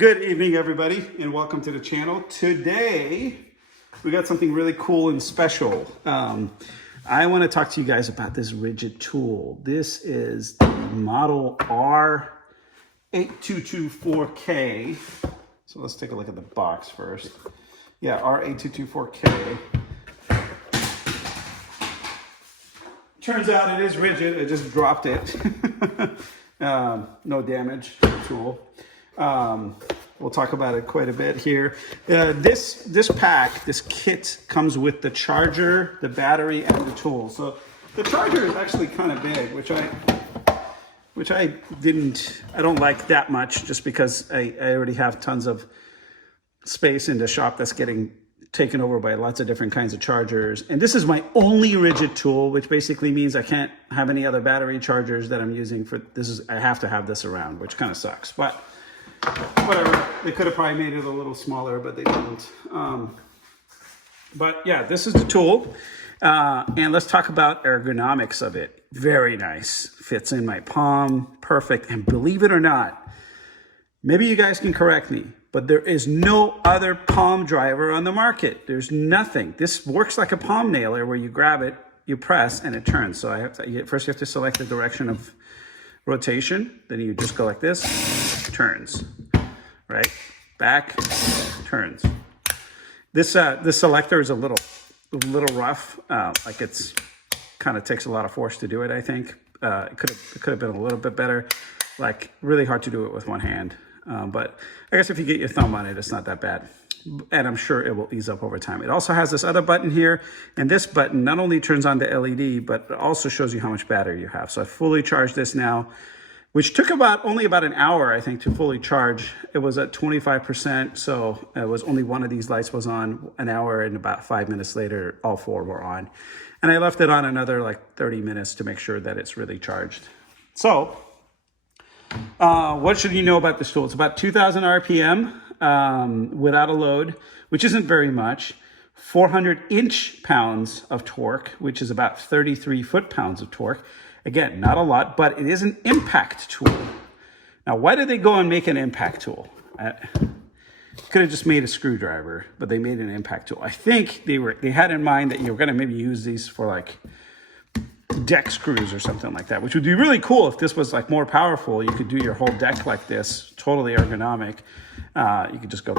Good evening, everybody, and welcome to the channel. Today, we got something really cool and special. I want to talk to you guys about this RIDGID tool. This is the model R8224K. So let's take a look at the box first. Yeah, R8224K. Turns out it is rigid. I just dropped it. No damage tool. We'll talk about it quite a bit here. This pack, this kit comes with the charger, the battery, and the tool. So the charger is actually kind of big, which I don't like that much, just because I already have tons of space in the shop that's getting taken over by lots of different kinds of chargers. And this is my only RIDGID tool, which basically means I can't have any other battery chargers that I'm using for this. I have to have this around, which kind of sucks, but whatever. They could have probably made it a little smaller, but they didn't. But yeah, this is the tool. And let's talk about ergonomics of it. Very nice. Fits in my palm. Perfect. And believe it or not, maybe you guys can correct me, but there is no other palm driver on the market. There's nothing. This works like a palm nailer where you grab it, you press, and it turns. So first you have to select the direction of rotation. Then you just go like this, turns, right? Back, turns. This selector is a little rough. Like it's kind of takes a lot of force to do it, I think. It could have been a little bit better. Like really hard to do it with one hand. But I guess if you get your thumb on it, it's not that bad. And I'm sure it will ease up over time. It also has this other button here. And this button not only turns on the LED, but it also shows you how much battery you have. So I fully charged this now, which took only about an hour, I think, to fully charge. It was at 25%. So it was only one of these lights was on an hour, and about 5 minutes later, all four were on. And I left it on another like 30 minutes to make sure that it's really charged. So what should you know about this tool? It's about 2,000 RPM without a load, which isn't very much. 400 inch-pounds of torque, which is about 33 foot-pounds of torque. Again, not a lot, but it is an impact tool. Now, why did they go and make an impact tool? Could have just made a screwdriver, but they made an impact tool. I think they had in mind that you were going to maybe use these for like deck screws or something like that, which would be really cool if this was like more powerful. You could do your whole deck like this, totally ergonomic. You could just go,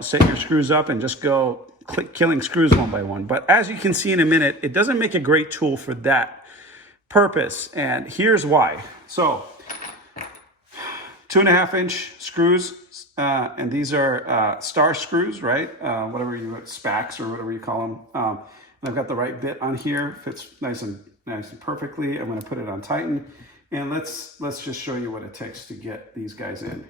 set your screws up and just go killing screws one by one. But as you can see in a minute, it doesn't make a great tool for that purpose. And here's why. So 2.5 inch screws, and these are star screws, right? Whatever spacks or whatever you call them. And I've got the right bit on here, fits nice and perfectly. I'm going to put it on Tighten, and let's just show you what it takes to get these guys in.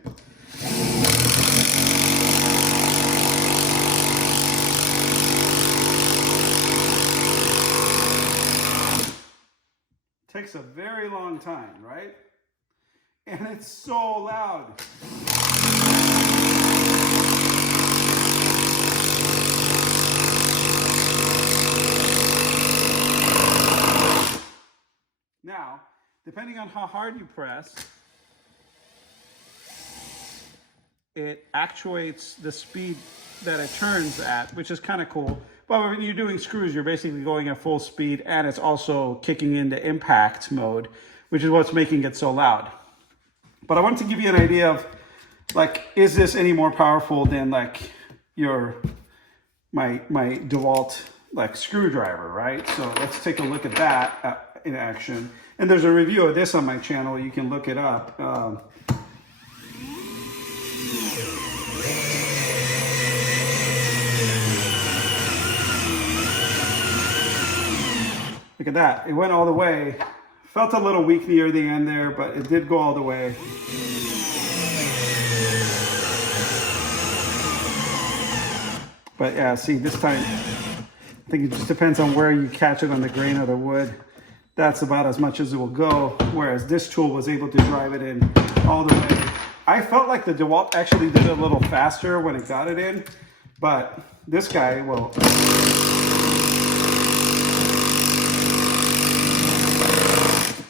Takes a very long time, right? And it's so loud. Now, depending on how hard you press, it actuates the speed that it turns at, which is kind of cool. But when you're doing screws, you're basically going at full speed, and it's also kicking into impact mode, which is what's making it so loud. But I wanted to give you an idea of, like, is this any more powerful than like my DeWalt like screwdriver, right? So let's take a look at that in action. And there's a review of this on my channel. You can look it up. Look at that. It went all the way. Felt a little weak near the end there, but it did go all the way. But yeah, see, this time, I think it just depends on where you catch it on the grain of the wood. That's about as much as it will go, whereas this tool was able to drive it in all the way. I felt like the DeWalt actually did it a little faster when it got it in, but this guy will.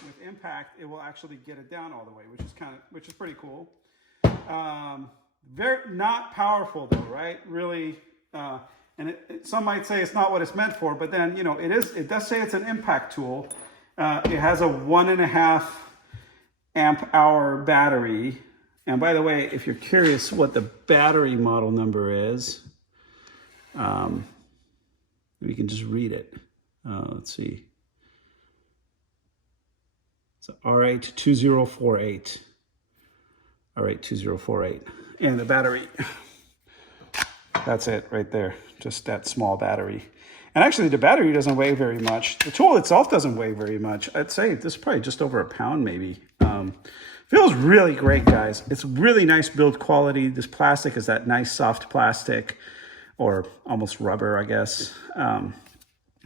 With impact, it will actually get it down all the way, which is pretty cool. Very not powerful though, right? Really, and some might say it's not what it's meant for, but then, you know, it is. It does say it's an impact tool. It has a 1.5 amp hour battery. And by the way, if you're curious what the battery model number is, we can just read it. Let's see. It's R8224K. R8224K. And the battery, that's it right there. Just that small battery. And actually the battery doesn't weigh very much. The tool itself doesn't weigh very much. I'd say this is probably just over a pound maybe. Feels really great, guys. It's really nice build quality. This plastic is that nice soft plastic, or almost rubber, I guess.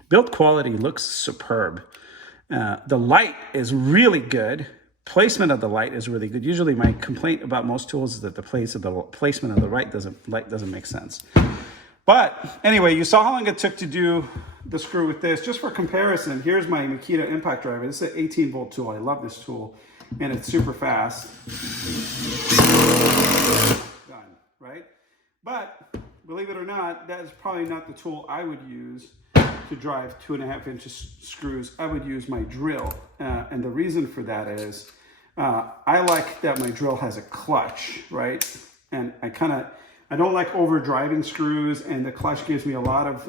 Build quality looks superb. The light is really good. Placement of the light is really good. Usually my complaint about most tools is that the placement of the light doesn't make sense. But anyway, you saw how long it took to do the screw with this. Just for comparison, here's my Makita Impact Driver. This is an 18-volt tool. I love this tool, and it's super fast. Done, right? But believe it or not, that is probably not the tool I would use to drive 2.5-inch screws. I would use my drill, and the reason for that is I like that my drill has a clutch, right? And I don't like over driving screws, and the clutch gives me a lot of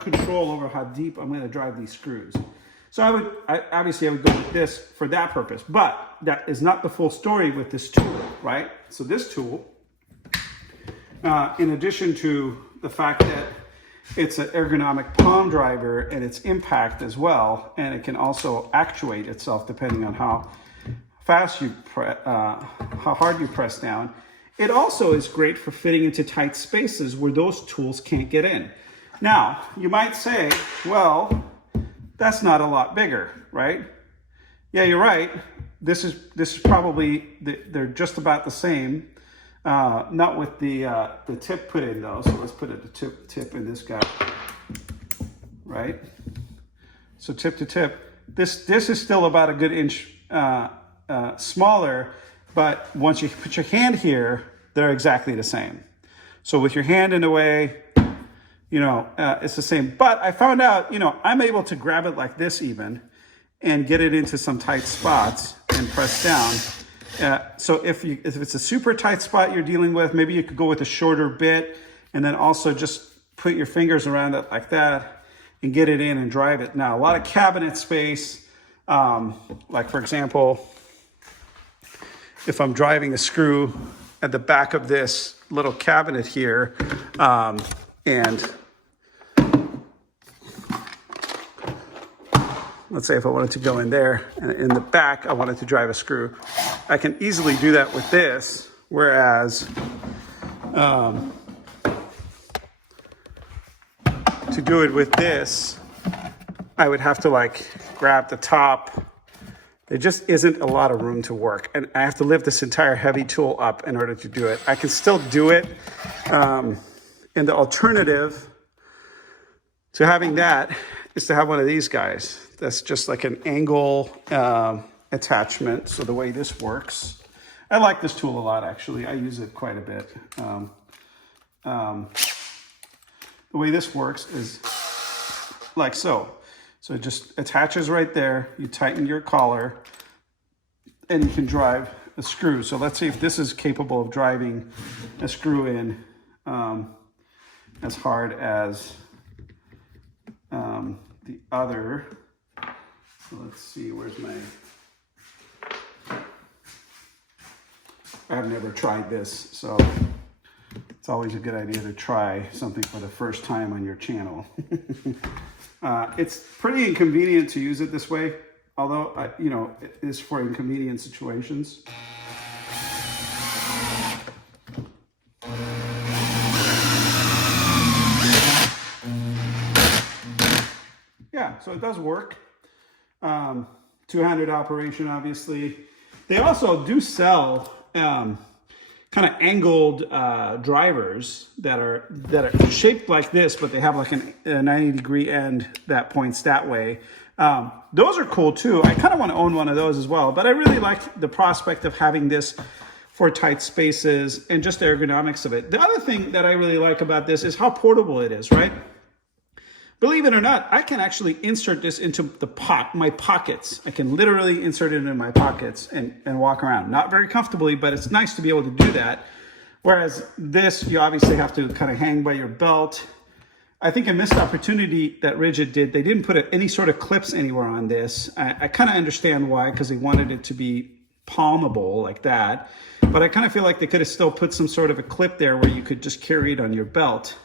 control over how deep I'm going to drive these screws. So obviously I would go with this for that purpose, but that is not the full story with this tool, right? So this tool, in addition to the fact that it's an ergonomic palm driver and it's impact as well, and it can also actuate itself depending on how fast you how hard you press down. It also is great for fitting into tight spaces where those tools can't get in. Now, you might say, well, that's not a lot bigger, right? Yeah, you're right. This is probably, they're just about the same. Not with the tip put in though. So let's put the tip in this guy, right? So tip to tip. This is still about a good inch smaller, but once you put your hand here, they're exactly the same. So with your hand in the way, you know, it's the same. But I found out, you know, I'm able to grab it like this even and get it into some tight spots and press down. So if it's a super tight spot you're dealing with, maybe you could go with a shorter bit and then also just put your fingers around it like that and get it in and drive it. Now, a lot of cabinet space, like for example, if I'm driving a screw at the back of this little cabinet here, and let's say if I wanted to go in there, and in the back I wanted to drive a screw, I can easily do that with this, whereas to do it with this, I would have to like grab the top. There just isn't a lot of room to work, and I have to lift this entire heavy tool up in order to do it. I can still do it, and the alternative to having that is to have one of these guys. That's just like an angle attachment. So the way this works, I like this tool a lot, actually. I use it quite a bit. The way this works is like so. So it just attaches right there. You tighten your collar and you can drive a screw. So let's see if this is capable of driving a screw in as hard as the other. So let's see, where's my, I've never tried this, so it's always a good idea to try something for the first time on your channel. It's pretty inconvenient to use it this way, although, you know, it is for inconvenient situations. Yeah, so it does work. Two-handed operation, obviously. They also do sell kind of angled drivers that are shaped like this, but they have like a 90-degree end that points that way. Those are cool too. I kind of want to own one of those as well, but I really like the prospect of having this for tight spaces and just the ergonomics of it. The other thing that I really like about this is how portable it is, right? Believe it or not, I can actually insert this into my pockets. I can literally insert it in my pockets and walk around. Not very comfortably, but it's nice to be able to do that. Whereas this, you obviously have to kind of hang by your belt. I think a missed opportunity that RIDGID did, they didn't put any sort of clips anywhere on this. I kind of understand why, because they wanted it to be palmable like that. But I kind of feel like they could have still put some sort of a clip there where you could just carry it on your belt.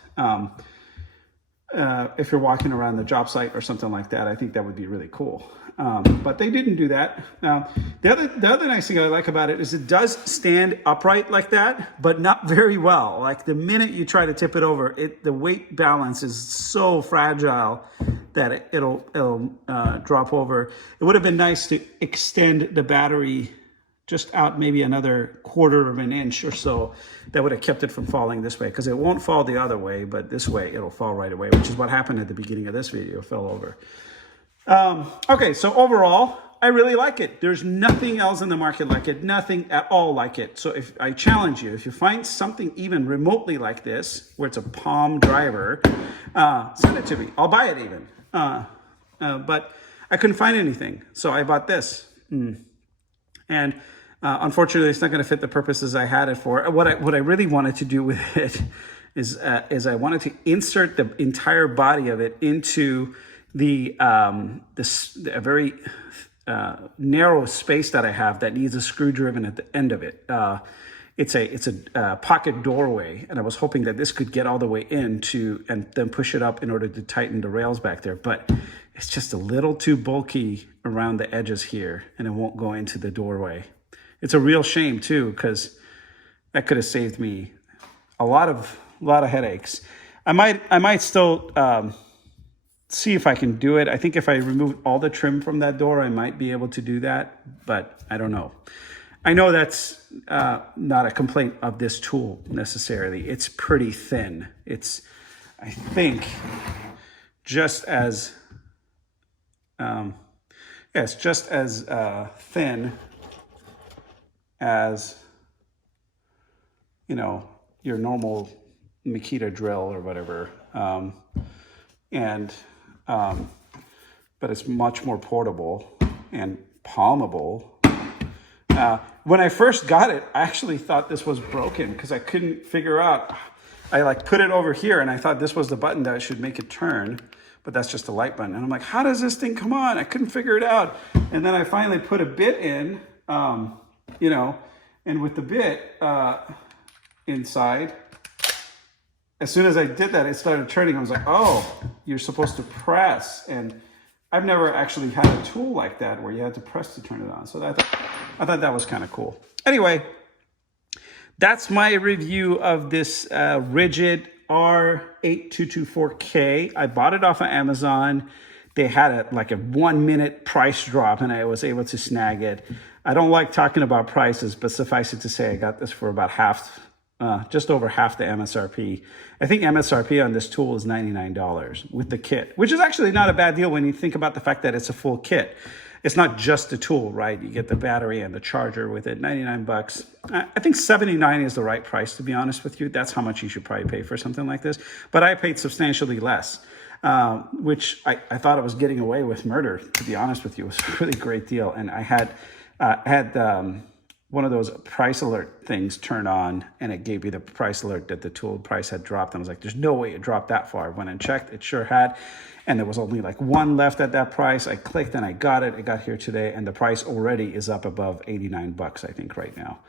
If you're walking around the job site or something like that, I think that would be really cool. But they didn't do that. The other nice thing I like about it is it does stand upright like that, but not very well. Like the minute you try to tip it over, the weight balance is so fragile that it'll drop over. It would have been nice to extend the battery just out maybe another 1/4 of an inch or so. That would have kept it from falling this way, because it won't fall the other way, but this way it'll fall right away, which is what happened at the beginning of this video. It fell over. Okay, so overall, I really like it. There's nothing else in the market like it, nothing at all like it. So if I challenge you, if you find something even remotely like this, where it's a Pam driver, send it to me. I'll buy it even. But I couldn't find anything, so I bought this. And unfortunately, it's not going to fit the purposes I had it for. What I really wanted to do with it is I wanted to insert the entire body of it into a very narrow space that I have that needs a screw driven at the end of it. It's a pocket doorway, and I was hoping that this could get all the way in and then push it up in order to tighten the rails back there. But it's just a little too bulky around the edges here, and it won't go into the doorway. It's a real shame too, because that could have saved me a lot of headaches. I might still see if I can do it. I think if I remove all the trim from that door, I might be able to do that, but I don't know. I know that's not a complaint of this tool necessarily. It's pretty thin. It's, I think, just as it's just as thin as, you know, your normal Makita drill or whatever. But it's much more portable and palmable. When I first got it, I actually thought this was broken because I couldn't figure out. I like put it over here and I thought this was the button that should make it turn, but that's just a light button. And I'm like, how does this thing come on? I couldn't figure it out. And then I finally put a bit in, you know, and with the bit inside, as soon as I did that, it started turning. I was like, oh, you're supposed to press. And I've never actually had a tool like that where you had to press to turn it on. So I thought that was kind of cool. Anyway, that's my review of this RIDGID R8224K. I bought it off of Amazon. They had like a 1-minute price drop and I was able to snag it. I don't like talking about prices, but suffice it to say, I got this for about just over half the MSRP. I think MSRP on this tool is $99 with the kit, which is actually not a bad deal when you think about the fact that it's a full kit. It's not just the tool, right? You get the battery and the charger with it, 99 bucks. I think 79 is the right price, to be honest with you. That's how much you should probably pay for something like this. But I paid substantially less, which I thought I was getting away with murder, to be honest with you. It was a really great deal. And I had one of those price alert things turned on, and it gave me the price alert that the tool price had dropped. I was like, there's no way it dropped that far. I went and checked, it sure had. And there was only like one left at that price. I clicked and I got it. It got here today, and the price already is up above 89 bucks, I think, right now.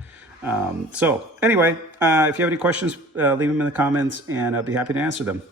So anyway, if you have any questions, leave them in the comments, and I'll be happy to answer them.